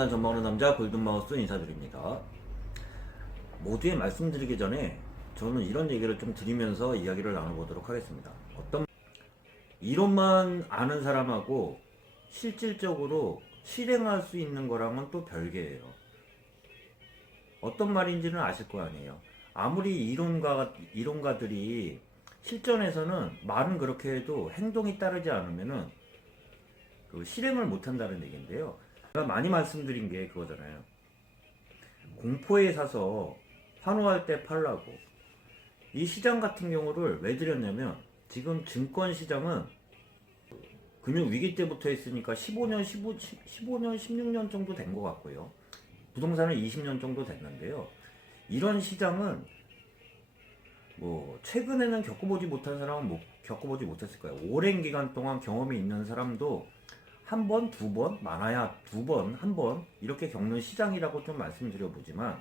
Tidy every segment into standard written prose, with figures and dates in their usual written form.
부동산 전망하는 남자 골든마우스 인사드립니다. 모두에 말씀드리기 전에 저는 이런 얘기를 좀 드리면서 이야기를 나눠보도록 하겠습니다. 어떤 이론만 아는 사람하고 실질적으로 실행할 수 있는 거랑은 또 별개예요. 어떤 말인지는 아실 거 아니에요. 아무리 이론가들이 실전에서는 말은 그렇게 해도 행동이 따르지 않으면은 그 실행을 못 한다는 얘기인데요. 제가 많이 말씀드린 게 그거잖아요. 공포에 사서 환호할 때 팔라고. 이 시장 같은 경우를 왜 드렸냐면 지금 증권 시장은 금융 위기 때부터 했으니까 15년, 16년 정도 된 것 같고요. 부동산은 20년 정도 됐는데요. 이런 시장은 뭐 최근에는 겪어보지 못한 사람은 겪어보지 못했을 거예요. 오랜 기간 동안 경험이 있는 사람도 한 번, 두 번, 많아야 두 번, 한 번 이렇게 겪는 시장이라고 좀 말씀드려보지만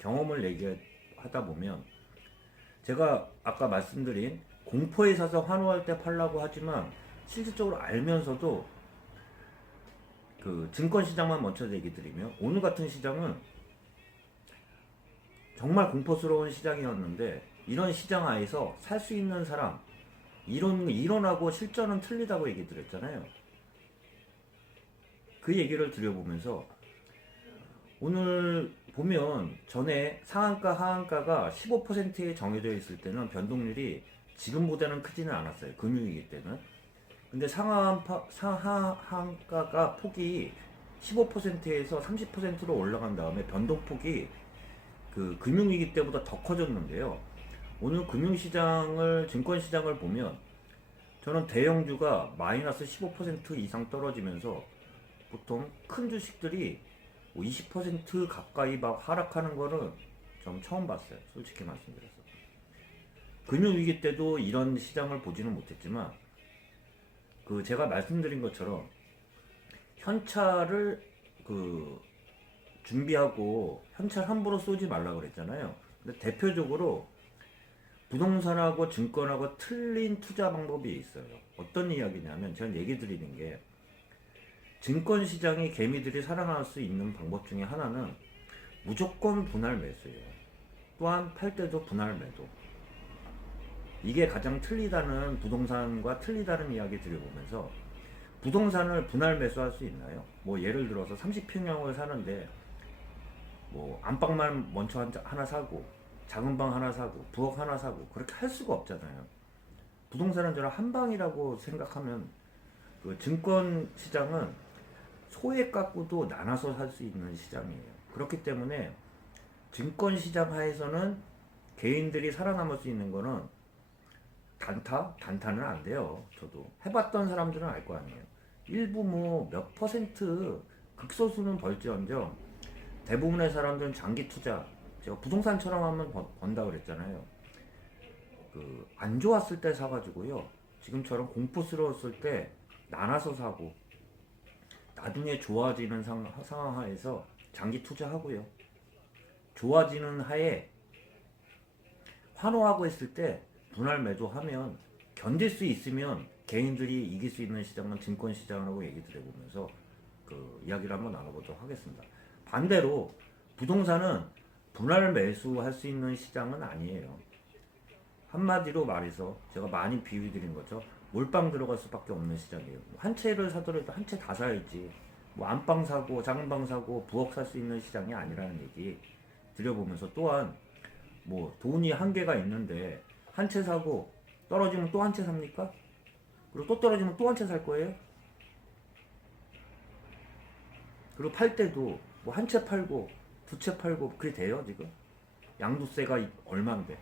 경험을 얘기하다 보면 제가 아까 말씀드린 공포에 사서 환호할 때 팔라고 하지만 실질적으로 알면서도 그 증권시장만 먼저 얘기 드리면 오늘 같은 시장은 정말 공포스러운 시장이었는데 이런 시장 하에서 살 수 있는 사람 이론하고 실전은 틀리다고 얘기 드렸잖아요. 그 얘기를 드려보면서 오늘 보면 전에 상한가 하한가가 15%에 정해져 있을 때는 변동률이 지금보다는 크지는 않았어요. 금융위기 때는. 근데 상한가가 폭이 15%에서 30%로 올라간 다음에 변동폭이 그 금융위기 때보다 더 커졌는데요. 오늘 증권시장을 보면 저는 대형주가 마이너스 15% 이상 떨어지면서 보통 큰 주식들이 20% 가까이 막 하락하는 거는 좀 처음 봤어요. 솔직히 말씀드려서. 금융위기 때도 이런 시장을 보지는 못했지만 그 제가 말씀드린 것처럼 현찰을 그 준비하고 현찰 함부로 쏘지 말라고 그랬잖아요. 근데 대표적으로 부동산하고 증권하고 틀린 투자 방법이 있어요. 어떤 이야기냐면 제가 얘기 드리는 게 증권시장이 개미들이 살아날 수 있는 방법 중에 하나는 무조건 분할 매수예요. 또한 팔 때도 분할 매도. 이게 가장 틀리다는 부동산과 틀리다는 이야기 드려보면서 부동산을 분할 매수할 수 있나요? 뭐 예를 들어서 30평형을 사는데 뭐 안방만 먼저 하나 사고 작은 방 하나 사고 부엌 하나 사고 그렇게 할 수가 없잖아요. 부동산은 저는 한 방이라고 생각하면 그 증권 시장은 소액 갖고도 나눠서 살 수 있는 시장이에요. 그렇기 때문에 증권 시장 하에서는 개인들이 살아남을 수 있는 거는 단타는 안 돼요. 저도 해봤던 사람들은 알 거 아니에요. 일부 뭐 몇 퍼센트 극소수는 벌지언정 대부분의 사람들은 장기 투자. 제가 부동산처럼 하면 번다 그랬잖아요. 그 안 좋았을 때 사가지고요. 지금처럼 공포스러웠을 때 나눠서 사고 나중에 좋아지는 상황 하에서 장기 투자하고요. 좋아지는 하에 환호하고 있을 때 분할 매도하면 견딜 수 있으면 개인들이 이길 수 있는 시장은 증권 시장이라고 얘기 드려보면서 그 이야기를 한번 나눠보도록 하겠습니다. 반대로 부동산은 분할 매수할 수 있는 시장은 아니에요. 한마디로 말해서 제가 많이 비유 드린 거죠. 몰빵 들어갈 수밖에 없는 시장이에요. 한 채를 사더라도 한 채 다 사야지. 뭐 안방 사고 작은 방 사고 부엌 살 수 있는 시장이 아니라는 얘기 드려보면서 또한 뭐 돈이 한계가 있는데 한 채 사고 떨어지면 또 한 채 삽니까? 그리고 또 떨어지면 또 한 채 살 거예요? 그리고 팔 때도 뭐 한 채 팔고 두 채 팔고 그게 돼요 지금? 양도세가 얼만데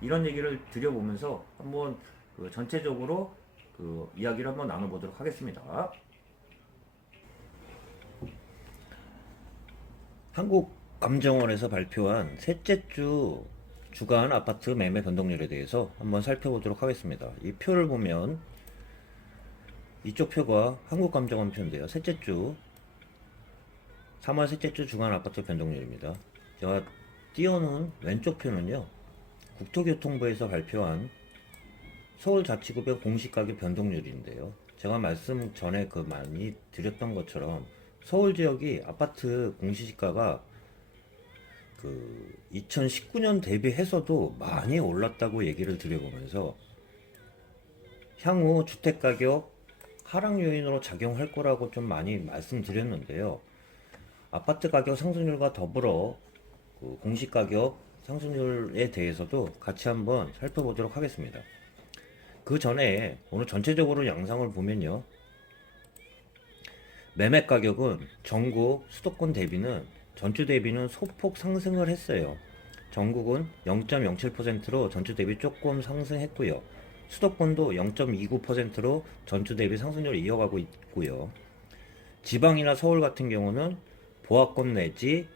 이런 얘기를 드려보면서 한번 그 전체적으로 그 이야기를 한번 나눠보도록 하겠습니다. 한국감정원에서 발표한 셋째 주 주간 아파트 매매 변동률에 대해서 한번 살펴보도록 하겠습니다. 이 표를 보면 이쪽 표가 한국감정원 표인데요. 셋째 주 3월 셋째 주 주간 아파트 변동률입니다. 제가 띄워놓은 왼쪽 표는요. 국토교통부에서 발표한 서울자치구의 공시가격 변동률인데요. 제가 말씀 전에 많이 드렸던 것처럼 서울 지역이 아파트 공시지가가 2019년 대비해서도 많이 올랐다고 얘기를 드려보면서 향후 주택가격 하락 요인으로 작용할 거라고 좀 많이 말씀드렸는데요. 아파트 가격 상승률과 더불어 공시가격 상승률에 대해서도 같이 한번 살펴보도록 하겠습니다. 그 전에 오늘 전체적으로 양상을 보면요. 매매 가격은 전국 수도권 대비는 전주 대비는 소폭 상승을 했어요. 전국은 0.07%로 전주 대비 조금 상승했고요. 수도권도 0.29%로 전주 대비 상승률을 이어가고 있고요. 지방이나 서울 같은 경우는 보합권 내지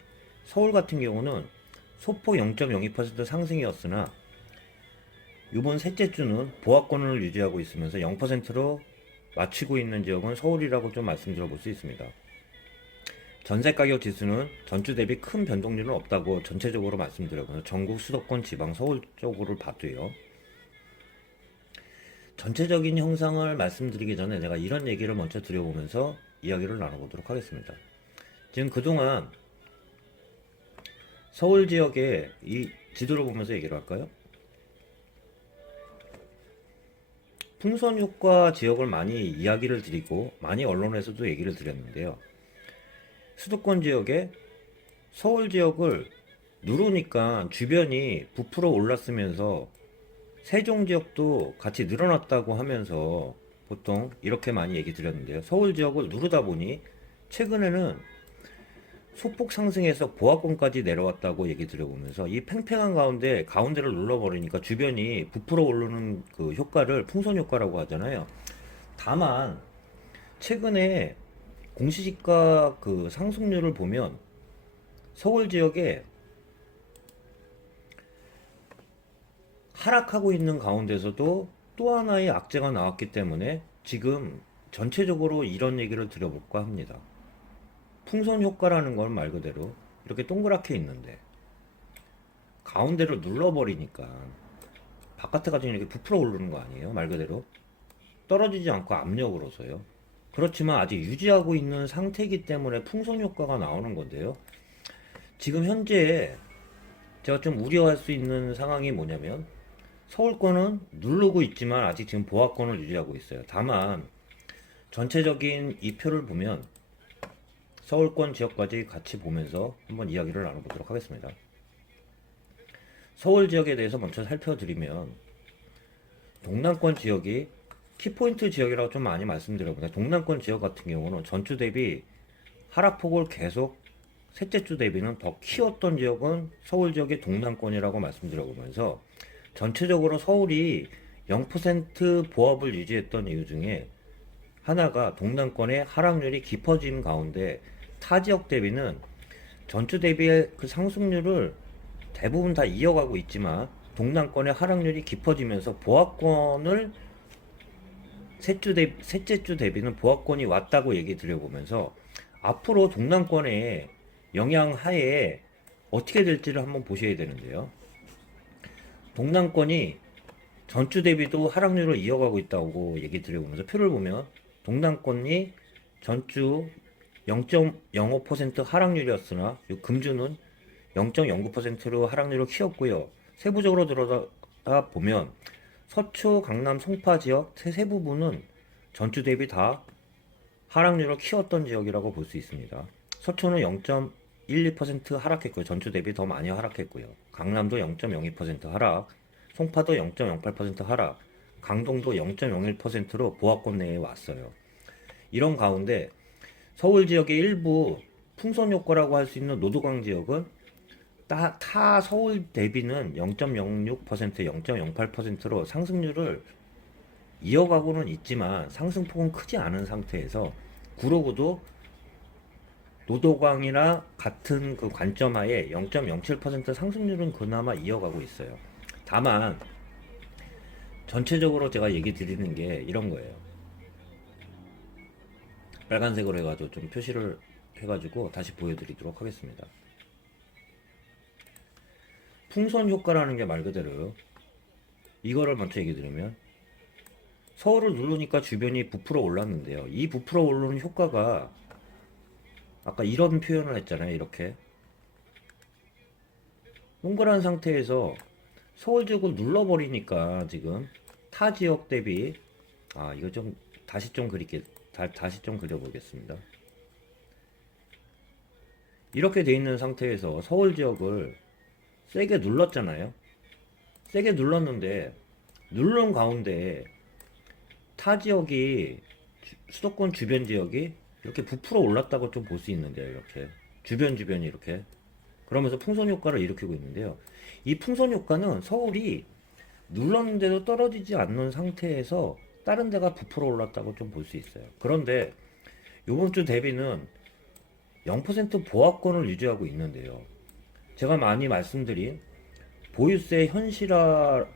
서울 같은 경우는 소폭 0.02% 상승이었으나 이번 셋째 주는 보합권을 유지하고 있으면서 0%로 맞추고 있는 지역은 서울이라고 좀 말씀드려 볼 수 있습니다. 전세 가격 지수는 전주 대비 큰 변동률은 없다고 전체적으로 말씀드려보면 전국 수도권 지방 서울 쪽으로 봐도요. 전체적인 형상을 말씀드리기 전에 제가 이런 얘기를 먼저 드려보면서 이야기를 나눠보도록 하겠습니다. 지금 그동안 서울 지역의 이 지도를 보면서 얘기를 할까요? 풍선 효과 지역을 많이 이야기를 드리고 많이 언론에서도 얘기를 드렸는데요. 수도권 지역에 서울 지역을 누르니까 주변이 부풀어 올랐으면서 세종 지역도 같이 늘어났다고 하면서 보통 이렇게 많이 얘기 드렸는데요. 서울 지역을 누르다 보니 최근에는 소폭 상승해서 보합권까지 내려왔다고 얘기 드려보면서 이 팽팽한 가운데를 눌러버리니까 주변이 부풀어 오르는 그 효과를 풍선 효과라고 하잖아요. 다만 최근에 공시지가 그 상승률을 보면 서울 지역에 하락하고 있는 가운데서도 또 하나의 악재가 나왔기 때문에 지금 전체적으로 이런 얘기를 드려볼까 합니다. 풍선 효과라는 건 말 그대로 이렇게 동그랗게 있는데 가운데를 눌러버리니까 바깥에 가지고 이렇게 부풀어 오르는 거 아니에요? 말 그대로 떨어지지 않고 압력으로서요. 그렇지만 아직 유지하고 있는 상태이기 때문에 풍선 효과가 나오는 건데요. 지금 현재 제가 좀 우려할 수 있는 상황이 뭐냐면 서울권은 누르고 있지만 아직 지금 보합권을 유지하고 있어요. 다만 전체적인 이 표를 보면 서울권 지역까지 같이 보면서 한번 이야기를 나눠보도록 하겠습니다. 서울 지역에 대해서 먼저 살펴드리면 동남권 지역이 키포인트 지역이라고 좀 많이 말씀드려봅니다. 동남권 지역 같은 경우는 전주 대비 하락폭을 계속 셋째 주 대비는 더 키웠던 지역은 서울 지역의 동남권이라고 말씀드려보면서 전체적으로 서울이 0% 보합을 유지했던 이유 중에 하나가 동남권의 하락률이 깊어진 가운데 타 지역 대비는 전주 대비의 그 상승률을 대부분 다 이어가고 있지만 동남권의 하락률이 깊어지면서 보합권을 셋째 주 대비는 보합권이 왔다고 얘기 드려보면서 앞으로 동남권의 영향 하에 어떻게 될지를 한번 보셔야 되는데요. 동남권이 전주 대비도 하락률을 이어가고 있다고 얘기 드려보면서 표를 보면 동남권이 전주 0.05% 하락률이었으나 금주는 0.09%로 하락률을 키웠고요. 세부적으로 들어다 보면 서초, 강남, 송파 지역 세 부분은 전주 대비 다 하락률을 키웠던 지역이라고 볼 수 있습니다. 서초는 0.12% 하락했고요. 전주 대비 더 많이 하락했고요. 강남도 0.02% 하락, 송파도 0.08% 하락, 강동도 0.01%로 보합권 내에 왔어요. 이런 가운데 서울 지역의 일부 풍선 효과라고 할 수 있는 노도강 지역은 타 서울 대비는 0.06%, 0.08%로 상승률을 이어가고는 있지만 상승폭은 크지 않은 상태에서 구로구도 노도강이나 같은 그 관점 하에 0.07% 상승률은 그나마 이어가고 있어요. 다만 전체적으로 제가 얘기 드리는 게 이런 거예요. 빨간색으로 해가지고 좀 표시를 해가지고 다시 보여드리도록 하겠습니다. 풍선 효과라는 게 말 그대로 이거를 먼저 얘기 드리면 서울을 누르니까 주변이 부풀어 올랐는데요. 이 부풀어 오르는 효과가 아까 이런 표현을 했잖아요. 이렇게 동그란 상태에서 서울 지역을 눌러버리니까 지금 타 지역 대비 이거 좀 다시 좀 다시 좀 그려보겠습니다. 이렇게 돼 있는 상태에서 서울 지역을 세게 눌렀잖아요. 세게 눌렀는데 누른 가운데 타 지역이 수도권 주변 지역이 이렇게 부풀어 올랐다고 좀 볼 수 있는데요. 이렇게 주변이 이렇게 그러면서 풍선 효과를 일으키고 있는데요. 이 풍선 효과는 서울이 눌렀는데도 떨어지지 않는 상태에서 다른 데가 부풀어 올랐다고 좀 볼 수 있어요. 그런데 이번 주 대비는 0% 보합권을 유지하고 있는데요. 제가 많이 말씀드린 보유세 현실화율과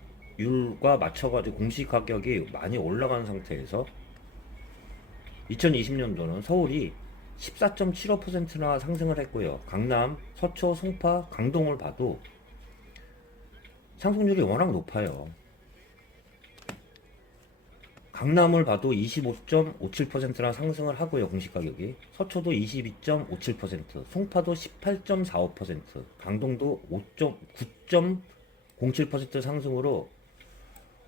맞춰가지고 공시 가격이 많이 올라간 상태에서 2020년도는 서울이 14.75%나 상승을 했고요. 강남, 서초, 송파, 강동을 봐도 상승률이 워낙 높아요. 강남을 봐도 25.57%나 상승을 하고요. 공시가격이. 서초도 22.57%, 송파도 18.45%, 강동도 9.07% 상승으로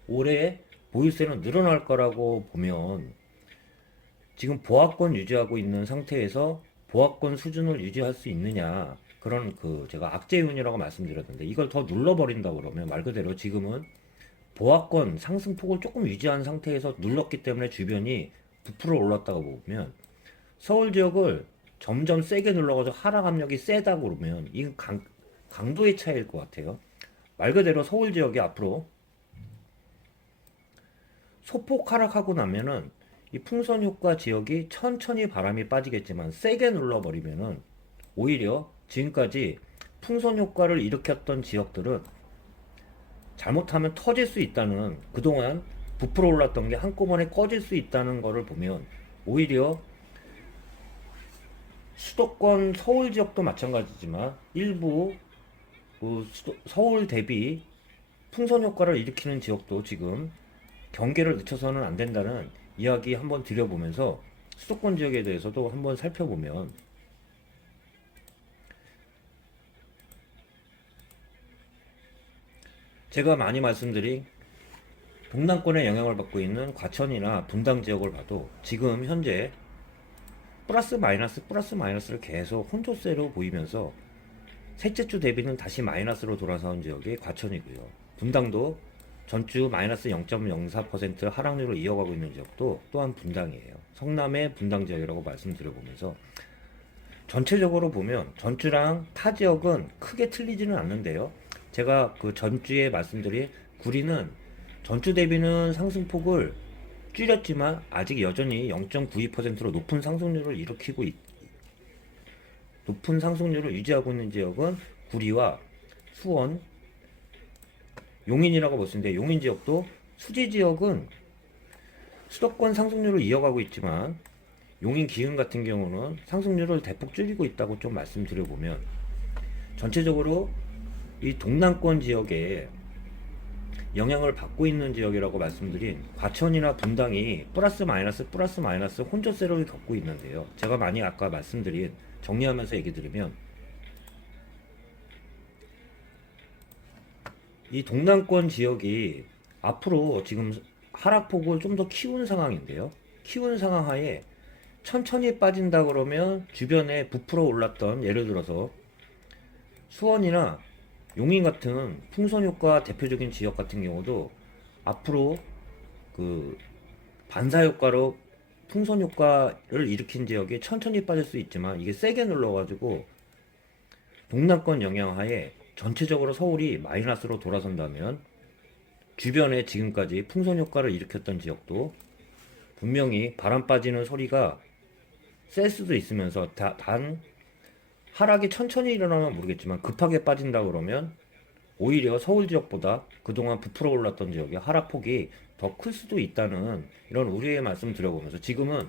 올해 보유세는 늘어날 거라고 보면 지금 보합권 유지하고 있는 상태에서 보합권 수준을 유지할 수 있느냐, 그런 제가 악재윤이라고 말씀드렸는데 이걸 더 눌러버린다 그러면 말 그대로 지금은 보합권 상승폭을 조금 유지한 상태에서 눌렀기 때문에 주변이 부풀어 올랐다고 보면 서울 지역을 점점 세게 눌러가지고 하락 압력이 세다 그러면 이건 강도의 차이일 것 같아요. 말 그대로 서울 지역이 앞으로 소폭 하락하고 나면은 이 풍선 효과 지역이 천천히 바람이 빠지겠지만 세게 눌러버리면은 오히려 지금까지 풍선 효과를 일으켰던 지역들은 잘못하면 터질 수 있다는, 그동안 부풀어 올랐던 게 한꺼번에 꺼질 수 있다는 거를 보면 오히려 수도권 서울 지역도 마찬가지지만 일부 서울 대비 풍선 효과를 일으키는 지역도 지금 경계를 늦춰서는 안 된다는 이야기 한번 드려보면서 수도권 지역에 대해서도 한번 살펴보면 제가 많이 말씀드린 동남권에 영향을 받고 있는 과천이나 분당 지역을 봐도 지금 현재 플러스 마이너스를 계속 혼조세로 보이면서 셋째 주 대비는 다시 마이너스로 돌아서는 지역이 과천이고요. 분당도 전주 마이너스 0.04% 하락률을 이어가고 있는 지역도 또한 분당이에요. 성남의 분당 지역이라고 말씀드려보면서 전체적으로 보면 전주랑 타 지역은 크게 틀리지는 않는데요. 제가 전주에 말씀드린 구리는 전주 대비는 상승폭을 줄였지만 아직 여전히 0.92%로 높은 상승률을 유지하고 있는 지역은 구리와 수원, 용인이라고 볼 수 있는데 용인 지역도 수지 지역은 수도권 상승률을 이어가고 있지만 용인 기흥 같은 경우는 상승률을 대폭 줄이고 있다고 좀 말씀드려보면 전체적으로 이 동남권 지역에 영향을 받고 있는 지역이라고 말씀드린 과천이나 분당이 플러스 마이너스 혼조세를 겪고 있는데요. 제가 많이 아까 말씀드린 정리하면서 얘기 드리면 이 동남권 지역이 앞으로 지금 하락폭을 좀 더 키운 상황인데요. 키운 상황 하에 천천히 빠진다 그러면 주변에 부풀어 올랐던, 예를 들어서 수원이나 용인 같은 풍선 효과 대표적인 지역 같은 경우도 앞으로 반사 효과로 풍선 효과를 일으킨 지역이 천천히 빠질 수 있지만 이게 세게 눌러가지고 동남권 영향하에 전체적으로 서울이 마이너스로 돌아선다면 주변에 지금까지 풍선 효과를 일으켰던 지역도 분명히 바람 빠지는 소리가 셀 수도 있으면서 단 하락이 천천히 일어나면 모르겠지만 급하게 빠진다 그러면 오히려 서울 지역보다 그동안 부풀어 올랐던 지역의 하락폭이 더 클 수도 있다는 이런 우려의 말씀 드려보면서 지금은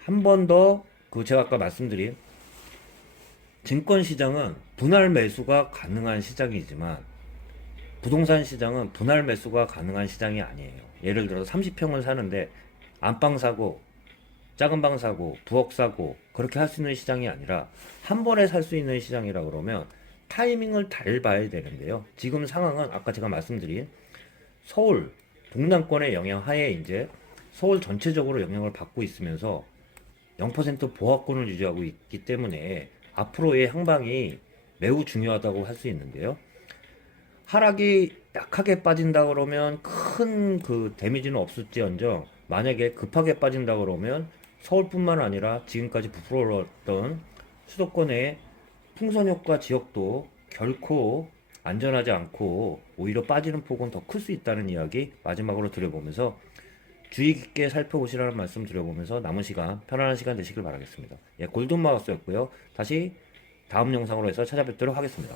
한 번 더 제가 아까 말씀드린 증권 시장은 분할 매수가 가능한 시장이지만 부동산 시장은 분할 매수가 가능한 시장이 아니에요. 예를 들어서 30평을 사는데 안방 사고 작은 방 사고 부엌 사고 그렇게 할 수 있는 시장이 아니라 한 번에 살 수 있는 시장이라 그러면 타이밍을 잘 봐야 되는데요. 지금 상황은 아까 제가 말씀드린 서울 동남권의 영향 하에 이제 서울 전체적으로 영향을 받고 있으면서 0% 보합권을 유지하고 있기 때문에 앞으로의 향방이 매우 중요하다고 할 수 있는데요. 하락이 약하게 빠진다 그러면 큰 그 데미지는 없을지언정 만약에 급하게 빠진다 그러면 서울뿐만 아니라 지금까지 부풀어왔던 수도권의 풍선 효과 지역도 결코 안전하지 않고 오히려 빠지는 폭은 더 클 수 있다는 이야기 마지막으로 드려보면서 주의 깊게 살펴보시라는 말씀 드려보면서 남은 시간 편안한 시간 되시길 바라겠습니다. 예, 골든마우스였고요. 다시 다음 영상으로 해서 찾아뵙도록 하겠습니다.